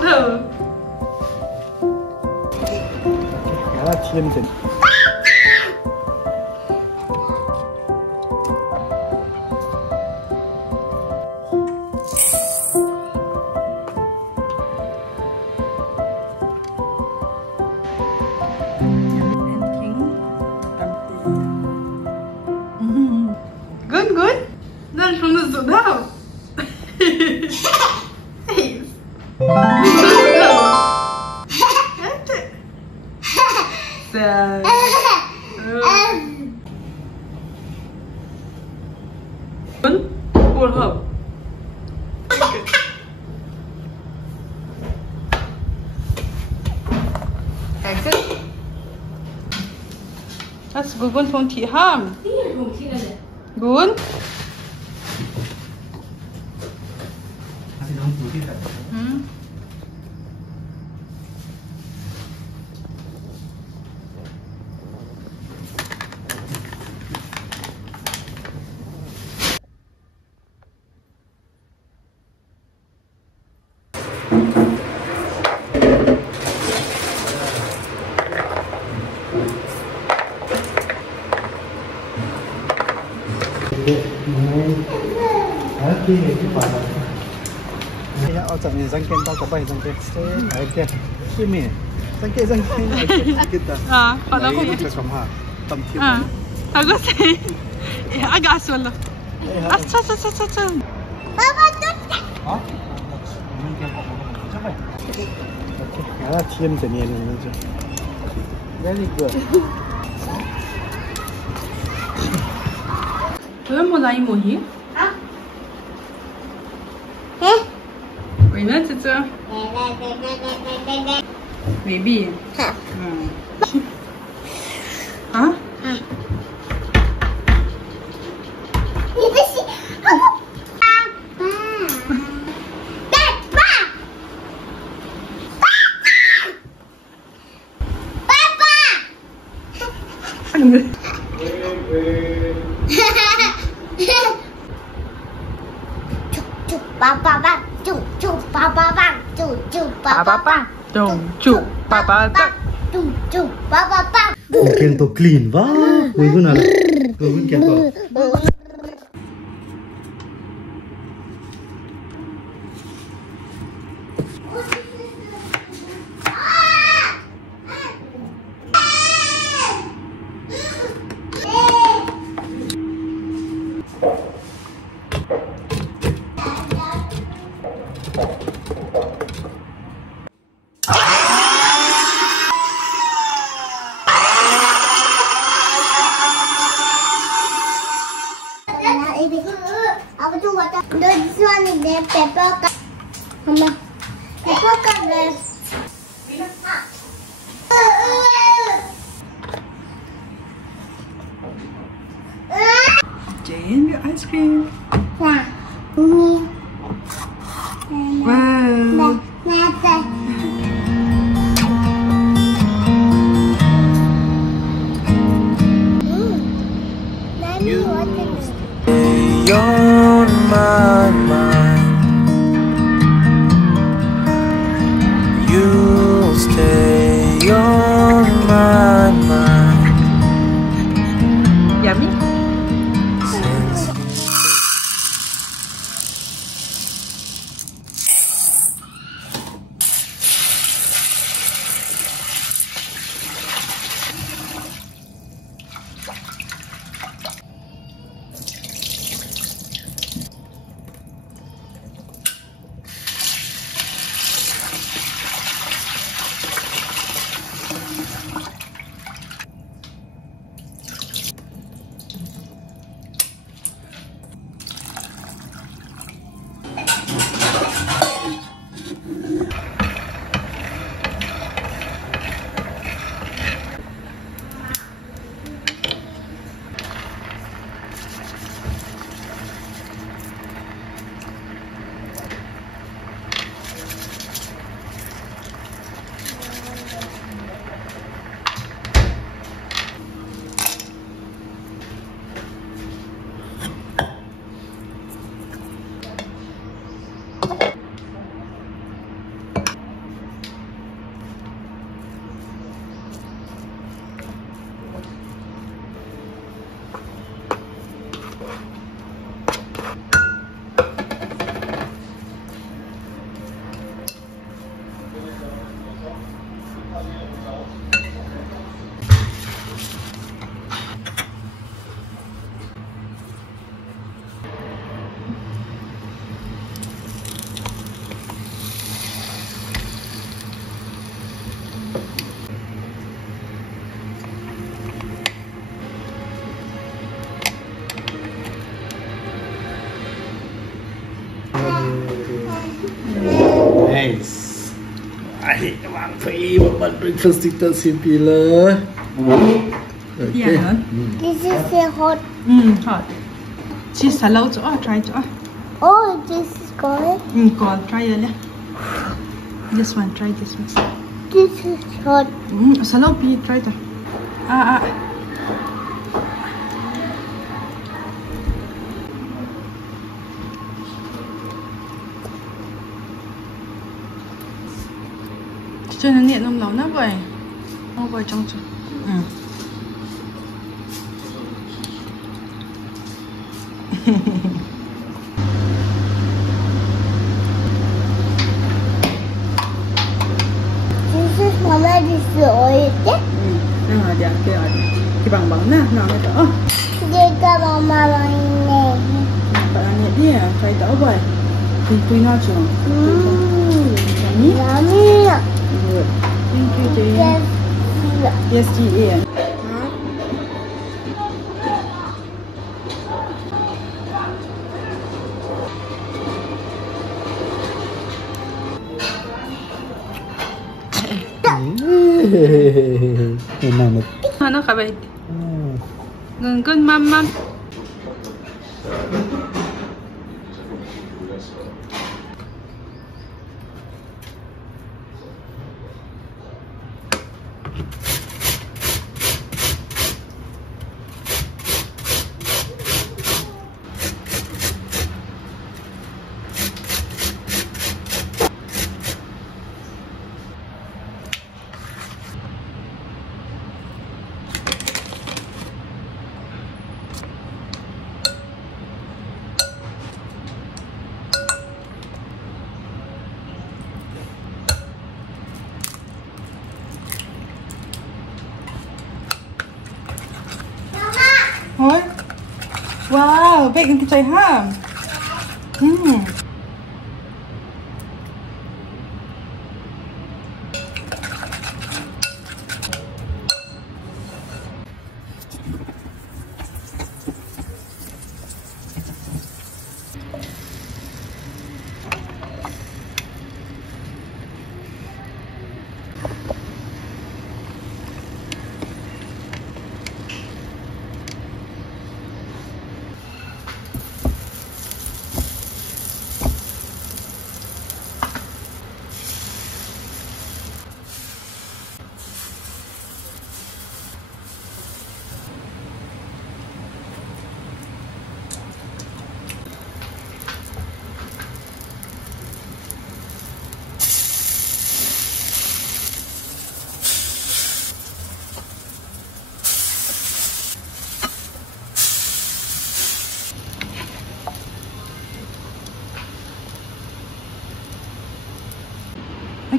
thôi. Khá là chiêm chỉnh. Good, good. That's from the Sudao. Buồn hợp. That's good one from Tiham. Good. Otak ni zangkin tau kapai zangkin. Okey. Sini. Zangkin kita. Pada aku kita kamha. Tamthi. Aku sih. Agak asal lah. Asal. Papa tu. Ha? Mungkin apa? Coba. Okey. Ada cium jenis ni je. Very good. Tuan mau lain muhi? Wait, that's it. Maybe. Huh? Papa bang, cuk, papa bang, cuk, papa bang, Cuk, papa tak. cuk, papa bang. Mungkin tu clean, wah. Mungkin ada. Mungkin kita. Apa tu kata? This one is the pepper cup. Mama, pepper cup is. Jane, your ice cream. Nah, Wow. On my mind, Baik, Abang pergi buat breakfast kita simple lah. Okay. Yeah. This is a hot. Hot. Cheese hello cho try cho. Oh, this is good. Call try lah. This one, try this one. This is hot. Hello, please try to. Cho nên nhiệt nông lâu nó vậy. Nó vậy trong chỗ. This is Mama. This is oil. Nó là cái bằng nè, nó mới đỡ. Đây là Mama này. Bạn ăn nhiệt đi à, phải đỡ vậy. Tùy nó chừng. Yummy. Yummy. Good. Thank you, Jane. Yes, chị Ian. Ano ka ba? Good, ma'am. Thôi. Wow, bacon cái trái ha.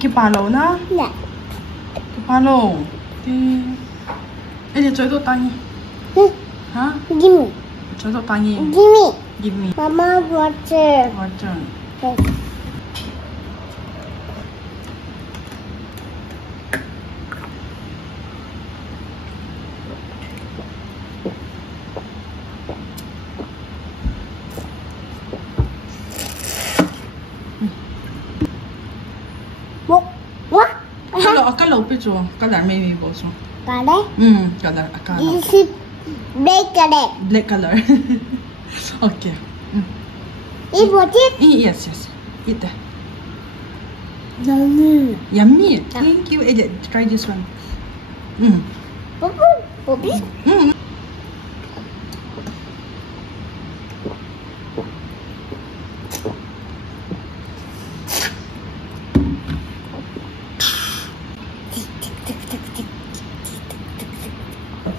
Cái bà lẩu nó. Dạ. Cái bà lẩu. Cái để chơi đồ tay. Hả? Gimme. Chơi đồ tay. Gimme. Mama, water. Water. Okay. Cái lẩu bây giờ cái đàn mày bổ sung. Cái đấy. Cái đàn cái. This is black color. Black color. Okay. Eat what it? Yes. Eat that. Yummy. Yummy. Thank you. Try this one. Bobby.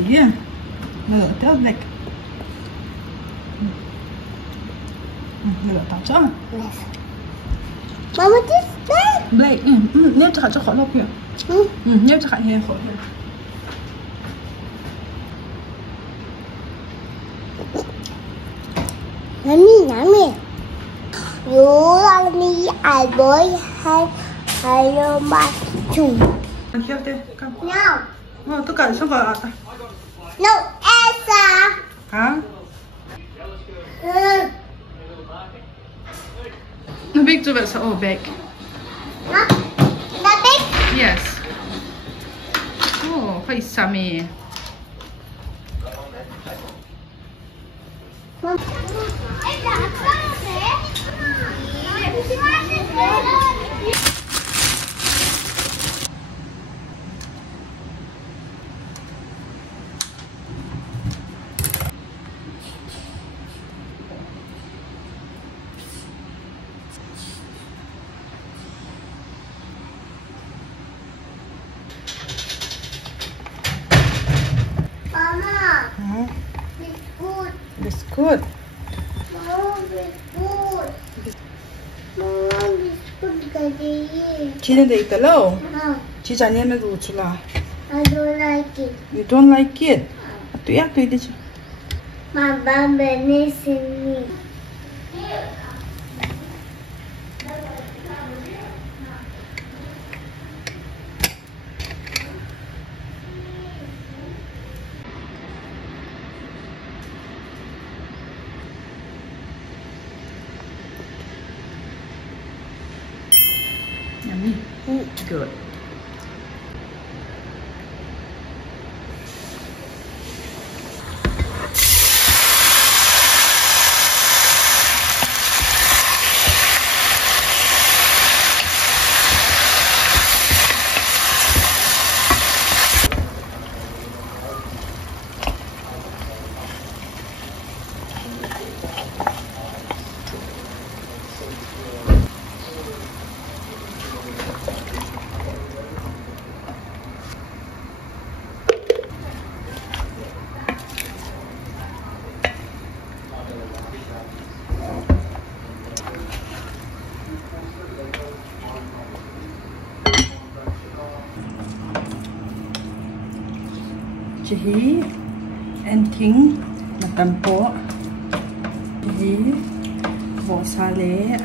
Yeah. No, tell black. Được tao cho. Mama, this black. Black. Nếu cho khỏi lọc kìa. Nếu cho khỏi nghe khỏi. Yummy. You are me, I boy, I love my chum. Ăn khéo thế, come. No. Tất cả xong rồi. No, Elsa. Hả? Nó biết cho bạn sao bag. The big phải xa mê. Mama, Hmm. biscuit. Biscuit. Mama, biscuit. Mama, biscuit gadi. Chile de italo. No, Chi jani na du chula. I don't like it. You don't like it? Tu ya tu ide. Mama, Bernice and me. Yummy. Oh, good. Chỉ and king là tầm po. Chỉ vỏ sa lê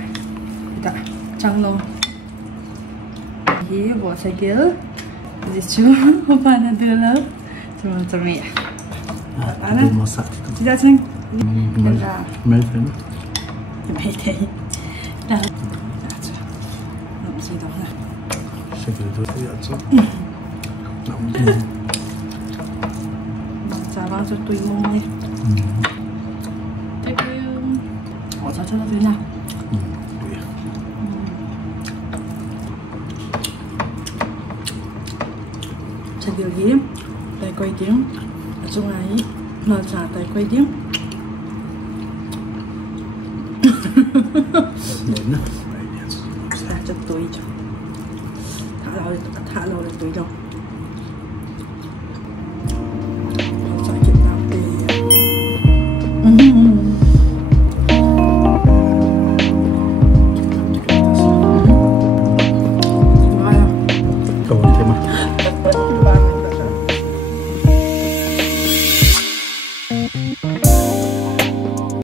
đã trăng lông. Chỉ vỏ sa gel. Jadi cuma apa nak dulu? Cuma ya. Ana Masak. tidak sih. Melten. Betul. Dah. Masih dah lah. Şekilde de yapacağım. Chả bao giờ tùy mông này. Thế cái họ cho nó thế nào? Chả điều gì tay quay tiếng ở trong này nó trả tay quay tiếng. Thả cho túi cho thả lâu là túi đâu. Tamam, tamam.